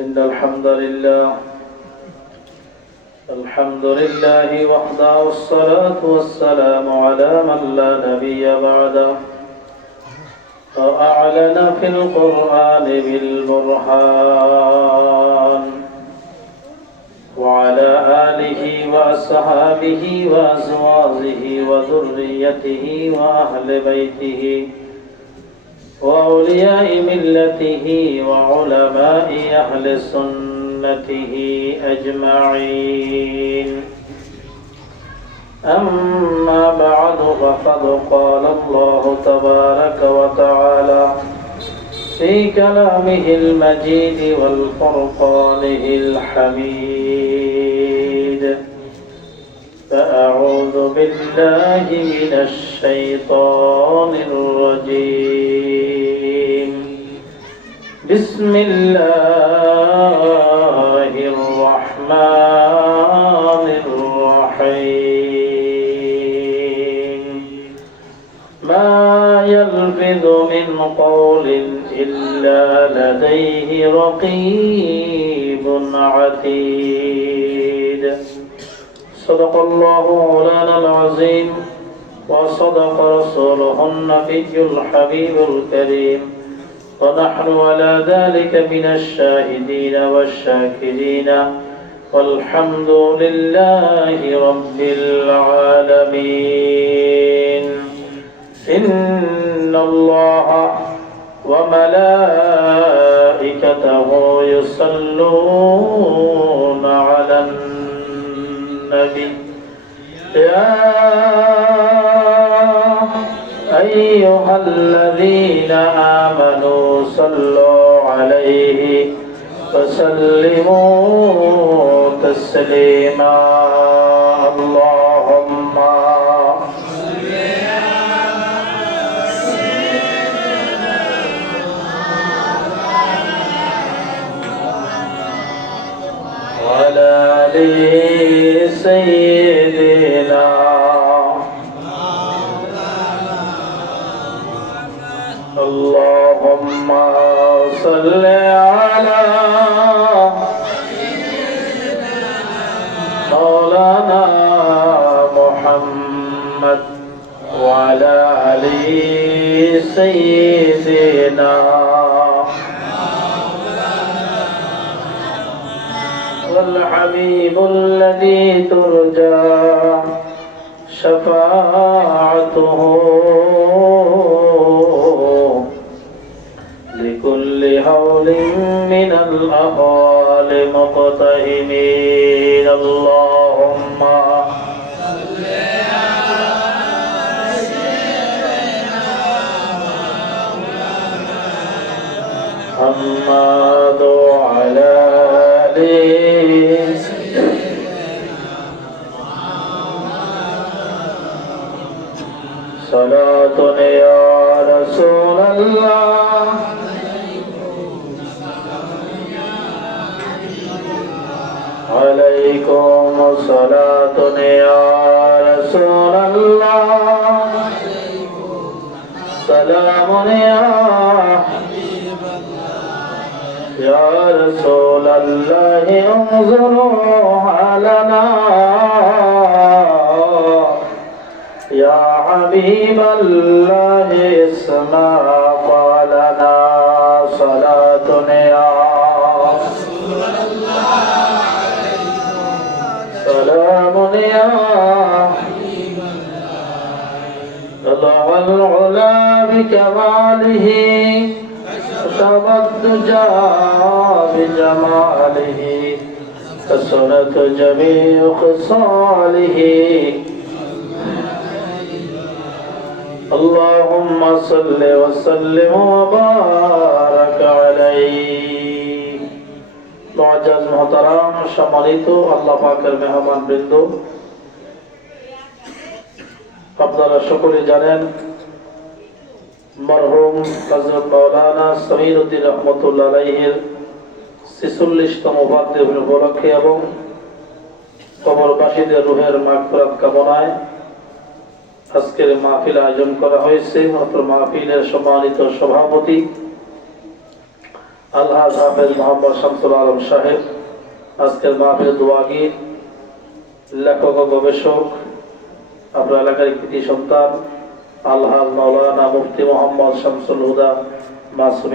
إن الحمد لله وحده، والصلاة والسلام على من لا نبي بعده، وأعلن في القرآن بالبرهان، وعلى آله وأصحابه وأزواجه وذريته وأهل بيته وأولياء ملته وعلماء أهل سنته أجمعين. أما بعد، فقد قال الله تبارك وتعالى في كلامه المجيد والفرقانه الحميد: فأعوذ بالله من الشيطان الرجيم. بسم الله الرحمن الرحيم. ما يلفظ من قول إلا لديه رقيب عتيد. صدق الله مولانا العظيم، وصدق رسوله النبي الحبيب الكريم، ونحن على ذلك من الشاهدين والشاكرين، والحمد لله رب العالمين. إن الله وملائكته يصلون على النبي. يا أيها الذين آمنوا صلوا عليه وسلموا تسليما. اللهم على آل سيدنا اللهم صل على مولانا محمد وعلى آل سيدنا. والحبيب الذي ترجى شفاعته لكل هول من الأهوال مقتهمين. اللهم صل على سيدنا محمد وعلى صلاة يا رسول الله عليكم صلاة يا رسول الله، سلام يا رسول الله. انظروا علنا يا حبيب الله، اسمع قالنا صلاة يا رسول الله، سلام يا حبيب الله. طلع العلا بكماله، كشف الدجى بجماله، حسنت جميع خصاله. اللهم صل وسلم وبارك عليه। মুআজ্জাজ মুহতারাম, সম্মানিত আল্লাহ পাকের মেহমান বৃন্দ, আপনারা সকলে জানেন মরহুম হযরত মাওলানা সমীর উদ্দিন রহমতুল্লাহ আলাইহির ৪৬তম বার্ষিক উপলক্ষে এবং কবরবাসীদের রুহের মাগফিরাত কামনায় আজকের মাহফিল আয়োজন করা হয়েছে। অত্র মাহফিলের সম্মানিত সভাপতি আলহাজ হাফেজ মোহাম্মদ শামসুল আলম সাহেব, আজকের মাহফিল দোয়াগী, লেখক ও গবেষক, আপনার এলাকার কৃতি সন্তান আলহাজ মাওলানা মুফতি মোহাম্মদ শামসুল হুদা মাসুম